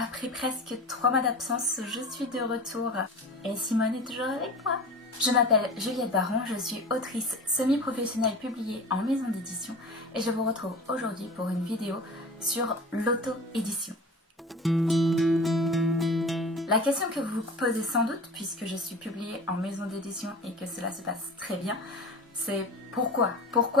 Après presque 3 mois d'absence, je suis de retour et Simone est toujours avec moi. Je m'appelle Juliette Baron, je suis autrice semi-professionnelle publiée en maison d'édition et je vous retrouve aujourd'hui pour une vidéo sur l'auto-édition. La question que vous vous posez sans doute, puisque je suis publiée en maison d'édition et que cela se passe très bien, c'est pourquoi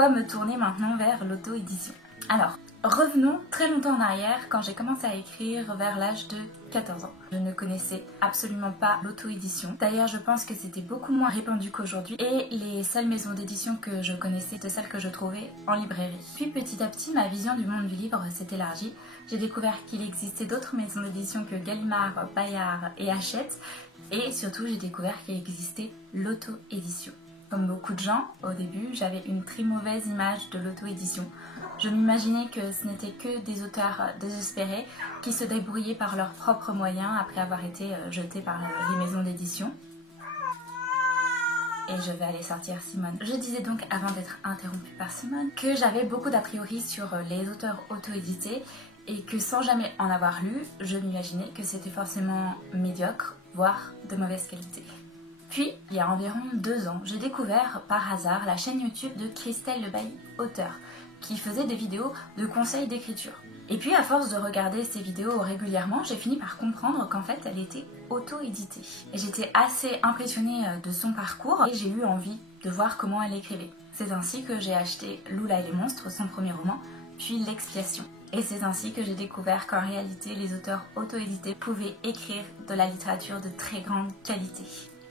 me tourner maintenant vers l'auto-édition? Alors, revenons très longtemps en arrière quand j'ai commencé à écrire vers l'âge de 14 ans. Je ne connaissais absolument pas l'auto-édition. D'ailleurs, je pense que c'était beaucoup moins répandu qu'aujourd'hui et les seules maisons d'édition que je connaissais étaient celles que je trouvais en librairie. Puis petit à petit, ma vision du monde du livre s'est élargie. J'ai découvert qu'il existait d'autres maisons d'édition que Gallimard, Bayard et Hachette et surtout j'ai découvert qu'il existait l'auto-édition. Comme beaucoup de gens, au début, j'avais une très mauvaise image de l'auto-édition. Je m'imaginais que ce n'était que des auteurs désespérés qui se débrouillaient par leurs propres moyens après avoir été jetés par les maisons d'édition. Et je vais aller sortir Simone. Je disais donc, avant d'être interrompue par Simone, que j'avais beaucoup d'a priori sur les auteurs auto-édités et que sans jamais en avoir lu, je m'imaginais que c'était forcément médiocre, voire de mauvaise qualité. Puis, il y a environ 2 ans, j'ai découvert par hasard la chaîne YouTube de Christelle Le Bailly, auteure, qui faisait des vidéos de conseils d'écriture. Et puis, à force de regarder ces vidéos régulièrement, j'ai fini par comprendre qu'en fait, elle était auto-éditée. Et j'étais assez impressionnée de son parcours et j'ai eu envie de voir comment elle écrivait. C'est ainsi que j'ai acheté Lula et les monstres, son premier roman, puis L'expiation. Et c'est ainsi que j'ai découvert qu'en réalité, les auteurs auto-édités pouvaient écrire de la littérature de très grande qualité.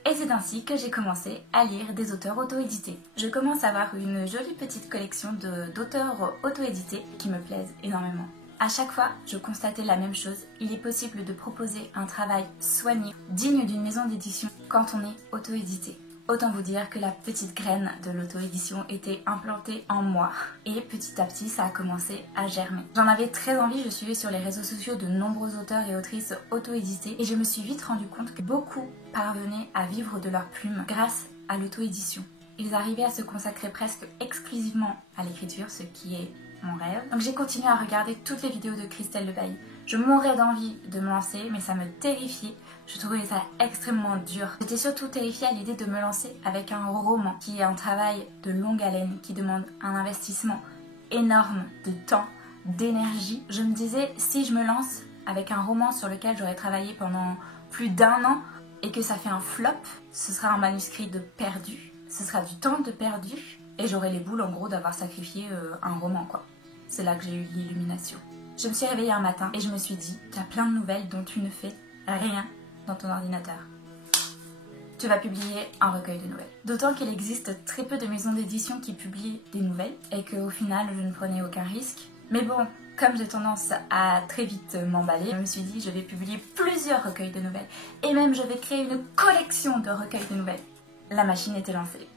Et c'est ainsi que j'ai commencé à lire des auteurs auto-édités. Je commence à avoir une jolie petite collection d'auteurs auto-édités qui me plaisent énormément. À chaque fois, je constatais la même chose. Il est possible de proposer un travail soigné, digne d'une maison d'édition quand on est auto-édité. Autant vous dire que la petite graine de l'auto-édition était implantée en moi. Et petit à petit, ça a commencé à germer. J'en avais très envie, je suivais sur les réseaux sociaux de nombreux auteurs et autrices auto-édités. Et je me suis vite rendu compte que beaucoup parvenaient à vivre de leur plume grâce à l'auto-édition. Ils arrivaient à se consacrer presque exclusivement à l'écriture, ce qui est mon rêve. Donc j'ai continué à regarder toutes les vidéos de Christelle Le Bailly. Je mourais d'envie de me lancer, mais ça me terrifiait. Je trouvais ça extrêmement dur. J'étais surtout terrifiée à l'idée de me lancer avec un roman qui est un travail de longue haleine, qui demande un investissement énorme de temps, d'énergie. Je me disais, si je me lance avec un roman sur lequel j'aurais travaillé pendant plus d'1 an et que ça fait un flop, ce sera un manuscrit de perdu, ce sera du temps de perdu et j'aurai les boules en gros d'avoir sacrifié un roman quoi. C'est là que j'ai eu l'illumination. Je me suis réveillée un matin et je me suis dit, tu as plein de nouvelles dont tu ne fais rien dans ton ordinateur. Tu vas publier un recueil de nouvelles. D'autant qu'il existe très peu de maisons d'édition qui publient des nouvelles et qu'au final je ne prenais aucun risque. Mais bon, comme j'ai tendance à très vite m'emballer, je me suis dit je vais publier plusieurs recueils de nouvelles et même je vais créer une collection de recueils de nouvelles. La machine était lancée.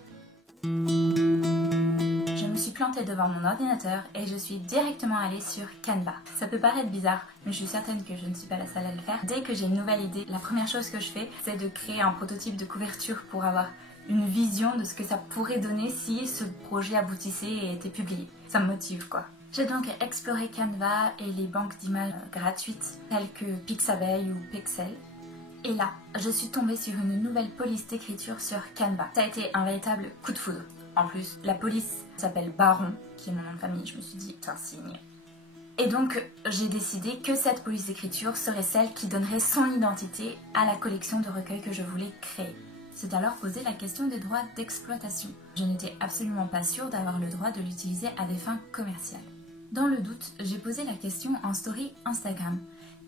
Je me suis plantée devant mon ordinateur et je suis directement allée sur Canva. Ça peut paraître bizarre, mais je suis certaine que je ne suis pas la seule à le faire. Dès que j'ai une nouvelle idée, la première chose que je fais, c'est de créer un prototype de couverture pour avoir une vision de ce que ça pourrait donner si ce projet aboutissait et était publié. Ça me motive quoi. J'ai donc exploré Canva et les banques d'images gratuites telles que Pixabay ou Pexel. Et là, je suis tombée sur une nouvelle police d'écriture sur Canva. Ça a été un véritable coup de foudre. En plus, la police s'appelle Baron, qui est mon nom de famille, je me suis dit, c'est un signe. Et donc, j'ai décidé que cette police d'écriture serait celle qui donnerait son identité à la collection de recueils que je voulais créer. C'est alors posé la question des droits d'exploitation. Je n'étais absolument pas sûre d'avoir le droit de l'utiliser à des fins commerciales. Dans le doute, j'ai posé la question en story Instagram.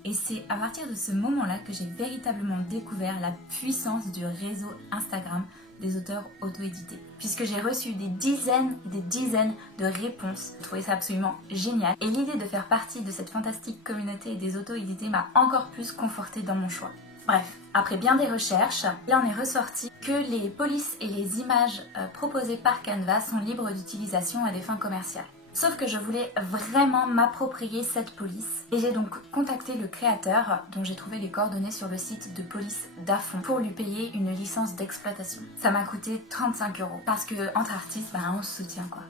Et c'est à partir de ce moment-là que j'ai véritablement découvert la puissance du réseau Instagram des auteurs auto-édités. Puisque j'ai reçu des dizaines et des dizaines de réponses. Je trouvais ça absolument génial. Et l'idée de faire partie de cette fantastique communauté des auto-édités m'a encore plus confortée dans mon choix. Bref, après bien des recherches, il en est ressorti que les polices et les images proposées par Canva sont libres d'utilisation à des fins commerciales. Sauf que je voulais vraiment m'approprier cette police et j'ai donc contacté le créateur dont j'ai trouvé les coordonnées sur le site de police d'Afon pour lui payer une licence d'exploitation. Ça m'a coûté 35 € parce que entre artistes, on se soutient quoi.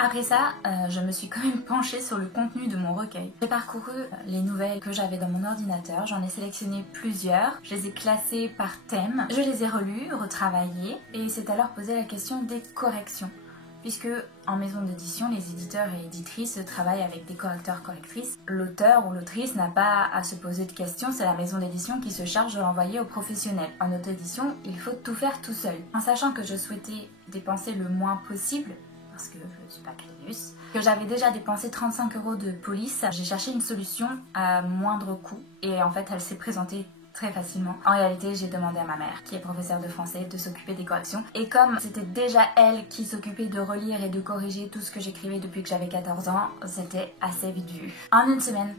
Après ça, je me suis quand même penchée sur le contenu de mon recueil. J'ai parcouru les nouvelles que j'avais dans mon ordinateur, j'en ai sélectionné plusieurs, je les ai classées par thème, je les ai relues, retravaillées et c'est alors posé la question des corrections. Puisque en maison d'édition, les éditeurs et éditrices travaillent avec des correcteurs-correctrices. L'auteur ou l'autrice n'a pas à se poser de questions, c'est la maison d'édition qui se charge de l'envoyer aux professionnels. En auto-édition, il faut tout faire tout seul. En sachant que je souhaitais dépenser le moins possible, parce que je ne suis pas Calius, que j'avais déjà dépensé 35 € de police, j'ai cherché une solution à moindre coût et en fait elle s'est présentée très facilement. En réalité, j'ai demandé à ma mère, qui est professeure de français, de s'occuper des corrections. Et comme c'était déjà elle qui s'occupait de relire et de corriger tout ce que j'écrivais depuis que j'avais 14 ans, c'était assez vite vu. En une semaine,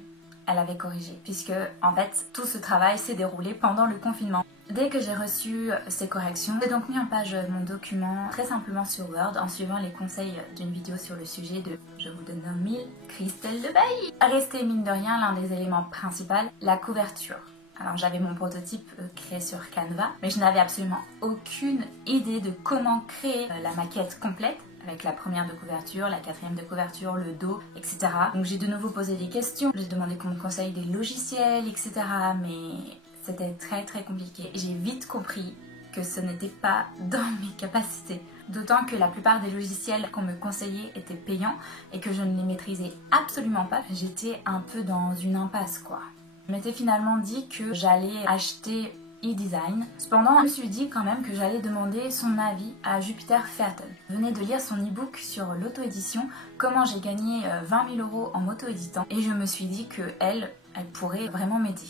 elle avait corrigé, puisque en fait, tout ce travail s'est déroulé pendant le confinement. Dès que j'ai reçu ces corrections, j'ai donc mis en page mon document très simplement sur Word en suivant les conseils d'une vidéo sur le sujet de « Je vous donne un mille, Christelle de Bailly ». Restait mine de rien l'un des éléments principaux, la couverture. Alors j'avais mon prototype créé sur Canva, mais je n'avais absolument aucune idée de comment créer la maquette complète avec la première de couverture, la quatrième de couverture, le dos, etc. Donc j'ai de nouveau posé des questions, j'ai demandé qu'on me conseille des logiciels, etc. Mais c'était très compliqué. J'ai vite compris que ce n'était pas dans mes capacités. D'autant que la plupart des logiciels qu'on me conseillait étaient payants et que je ne les maîtrisais absolument pas. J'étais un peu dans une impasse quoi. Je m'étais finalement dit que j'allais acheter eDesign. Cependant, je me suis dit quand même que j'allais demander son avis à Jupiter Phaeton. Je venais de lire son e-book sur l'auto-édition, comment j'ai gagné 20 000 € en auto-éditant, et je me suis dit qu'elle pourrait vraiment m'aider.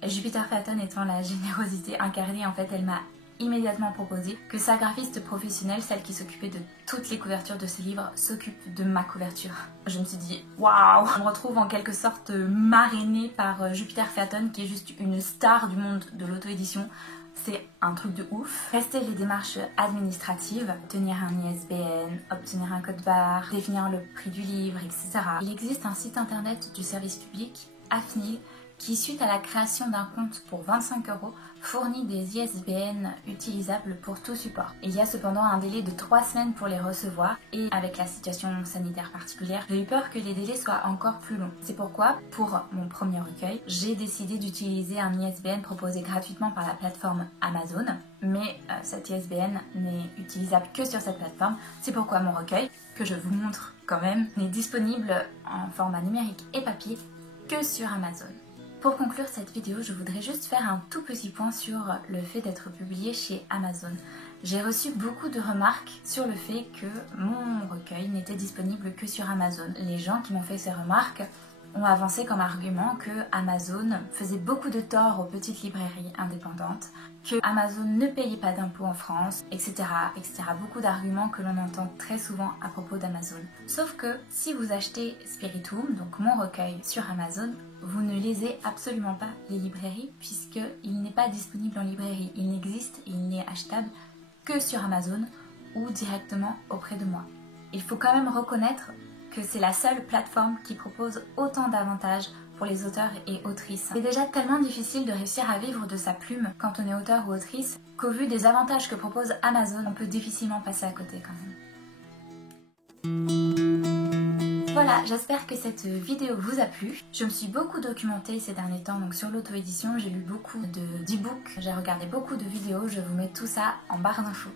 Et Jupiter Phaeton étant la générosité incarnée, en fait, elle m'a immédiatement proposé que sa graphiste professionnelle, celle qui s'occupait de toutes les couvertures de ses livres, s'occupe de ma couverture. Je me suis dit waouh, on me retrouve en quelque sorte marrainée par Jupiter Phaeton qui est juste une star du monde de l'auto-édition. C'est un truc de ouf. Restaient les démarches administratives, obtenir un ISBN, obtenir un code barre, définir le prix du livre, etc. Il existe un site internet du service public, AFNIL, qui, suite à la création d'un compte pour 25 €, fournit des ISBN utilisables pour tout support. Il y a cependant un délai de 3 semaines pour les recevoir et avec la situation sanitaire particulière, j'ai eu peur que les délais soient encore plus longs. C'est pourquoi, pour mon premier recueil, j'ai décidé d'utiliser un ISBN proposé gratuitement par la plateforme Amazon, mais cet ISBN n'est utilisable que sur cette plateforme. C'est pourquoi mon recueil, que je vous montre quand même, n'est disponible en format numérique et papier que sur Amazon. Pour conclure cette vidéo, je voudrais juste faire un tout petit point sur le fait d'être publié chez Amazon. J'ai reçu beaucoup de remarques sur le fait que mon recueil n'était disponible que sur Amazon. Les gens qui m'ont fait ces remarques ont avancé comme argument que Amazon faisait beaucoup de tort aux petites librairies indépendantes, que Amazon ne payait pas d'impôts en France, etc., etc. Beaucoup d'arguments que l'on entend très souvent à propos d'Amazon. Sauf que si vous achetez Spiritum, donc mon recueil sur Amazon, vous ne lisez absolument pas les librairies puisqu'il n'est pas disponible en librairie. Il n'existe et il n'est achetable que sur Amazon ou directement auprès de moi. Il faut quand même reconnaître que c'est la seule plateforme qui propose autant d'avantages pour les auteurs et autrices. C'est déjà tellement difficile de réussir à vivre de sa plume quand on est auteur ou autrice qu'au vu des avantages que propose Amazon, on peut difficilement passer à côté quand même. Voilà, j'espère que cette vidéo vous a plu. Je me suis beaucoup documentée ces derniers temps donc sur l'auto-édition, j'ai lu beaucoup d'e-books, j'ai regardé beaucoup de vidéos, je vous mets tout ça en barre d'infos.